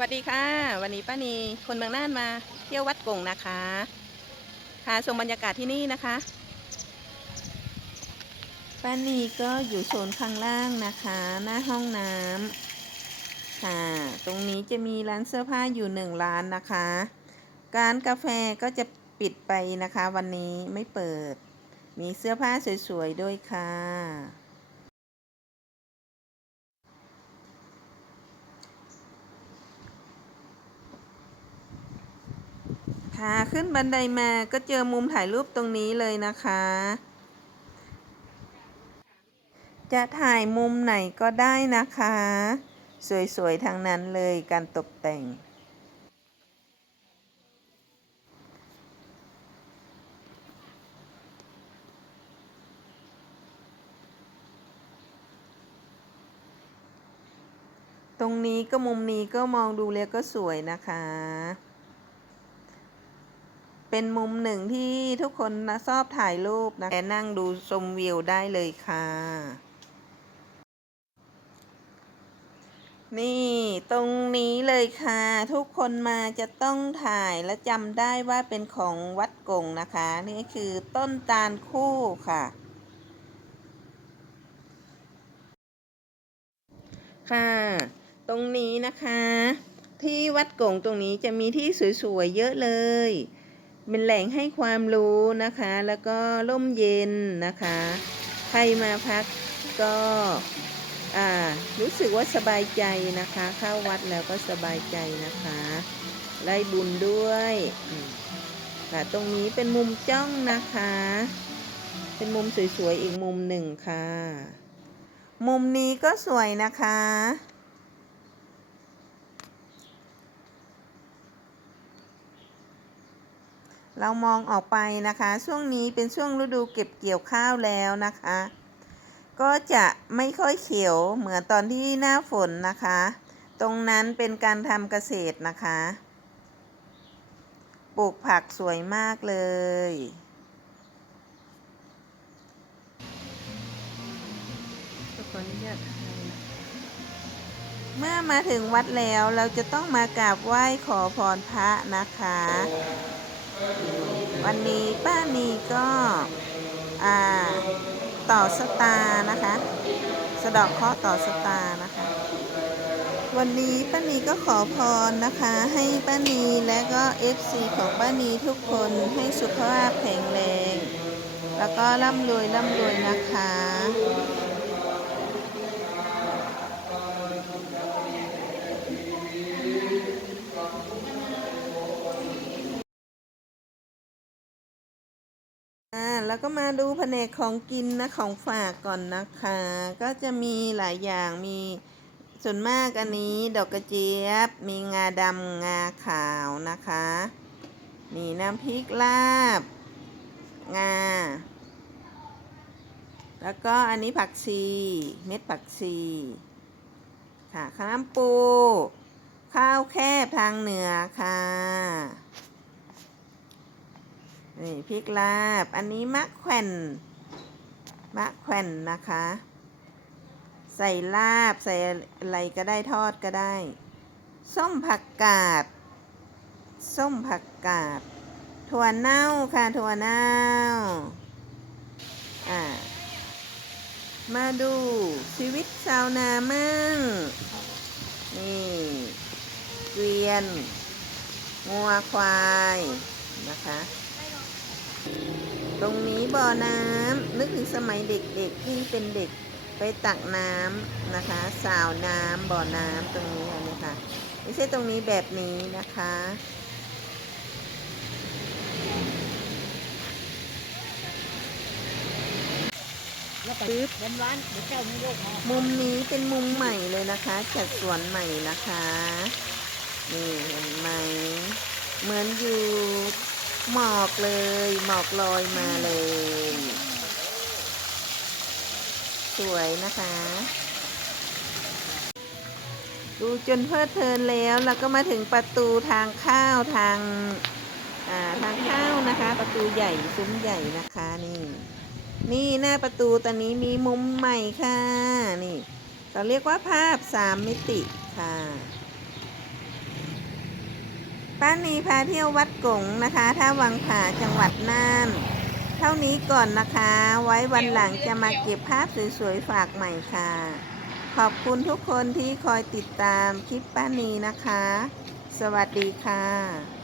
สวัสดีค่ะ วันนี้ป้านีคนเมืองน่านมาเที่ยววัดกงนะคะ ค่ะชมบรรยากาศที่นี่นะคะ ป้านีก็อยู่โซนข้างล่างนะคะ หน้าห้องน้ำค่ะ ตรงนี้จะมีร้านเสื้อผ้าอยู่หนึ่งร้านนะคะ การกาแฟก็จะปิดไปนะคะ วันนี้ไม่เปิด มีเสื้อผ้าสวยๆด้วยค่ะ ค่ะ ขึ้นบันไดมาก็เจอมุมถ่ายรูปตรงนี้เลยนะคะ จะถ่ายมุมไหนก็ได้นะคะ สวยๆทางนั้นเลยการตกแต่ง ตรงนี้ก็มุมนี้ก็มองดูแล้วก็สวยนะคะ เป็นมุมหนึ่งที่ทุกคนนะชอบถ่ายรูปนะแนั่งดูชมวิวได้เลยค่ะ นี่ตรงนี้เลยค่ะ ทุกคนมาจะต้องถ่ายและจำได้ว่าเป็นของวัดกงนะคะ นี่คือต้นตาลคู่ค่ะค่ะ ตรงนี้นะคะ ที่วัดกงตรงนี้จะมีที่สวยๆเยอะเลย เป็นแหล่งให้ความรู้นะคะ แล้วก็ร่มเย็นนะคะ ใครมาพักก็อ่ารู้สึกว่าสบายใจนะคะ เข้าวัดแล้วก็สบายใจนะคะได้บุญด้วยค่ะตรงนี้เป็นมุมจ้องนะคะ เป็นมุมสวยๆอีกมุมหนึ่งค่ะ มุมนี้ก็สวยนะคะ เรามองออกไปนะคะ ช่วงนี้เป็นช่วงฤดูเก็บเกี่ยวข้าวแล้วนะคะ ก็จะไม่ค่อยเขียวเหมือนตอนที่หน้าฝนนะคะ ตรงนั้นเป็นการทำเกษตรนะคะ ปลูกผักสวยมากเลยขออนุญาตเมื่อมาถึงวัดแล้วเราจะต้องมากราบไหว้ขอพรพระนะคะ วันนี้ป้านีก็ต่อสตานะคะ สะดอกเคราะห์ต่อสตานะคะ วันนี้ป้านีก็ขอพรนะคะ ให้ป้านีและก็ FC ของป้านีทุกคนให้สุขภาพแข็งแรง แล้วก็ร่ำรวยร่ำรวยนะคะ แล้วก็มาดูแผนกของกินนะของฝากก่อนนะคะ ก็จะมีหลายอย่างมีส่วนมากอันนี้ดอกกระเจี๊ยบ มีงาดำงาขาวนะคะ มีน้ำพริกลาบ งา แล้วก็อันนี้ผักชี เม็ดผักชี ค่ะข้าวปู ข้าวแคบทางเหนือค่ะ นี่พริกลาบ อันนี้มะแขวนมะแขวนนะคะ ใส่ลาบใส่อะไรก็ได้ทอดก็ได้ ส้มผักกาด ส้มผักกาด ถั่วเน่าค่ะถั่วเน่า อ่า มาดูชีวิตชาวนามั่ง นี่เกวียนงัวควายนะคะ ตรงนี้บ่อน้ำนึกถึงสมัยเด็กๆที่เป็นเด็กไปตักน้ำนะคะ สาวน้ำบ่อน้ำตรงนี้อันนี้ค่ะไม่ใช่ตรงนี้แบบนี้นะคะ ปึ๊บร้านเดี๋ยวเจ้ามีโรคมามุมนี้เป็นมุมใหม่เลยนะคะ จัดสวนใหม่นะคะ นี่เห็นไหม เหมือนอยู่ หมอกเลย หมอกลอยมาเลย สวยนะคะ ดูจนเพลิดเพลินแล้วแล้วก็มาถึงประตูทางเข้าวทางอ่าทางเข้าวนะคะ ประตูใหญ่ซุ้มใหญ่นะคะนี่ นี่หน้าประตูตอนนี้มีมุมใหม่ค่ะนี่เราเรียกว่าภาพสามมิติค่ะ ป้านีพาเที่ยววัดกงนะคะท่าวังผาจังหวัดน่าน เท่านี้ก่อนนะคะ ไว้วันหลังจะมาเก็บภาพสวยๆฝากใหม่ค่ะ ขอบคุณทุกคนที่คอยติดตามคลิปป้านีนะคะ สวัสดีค่ะ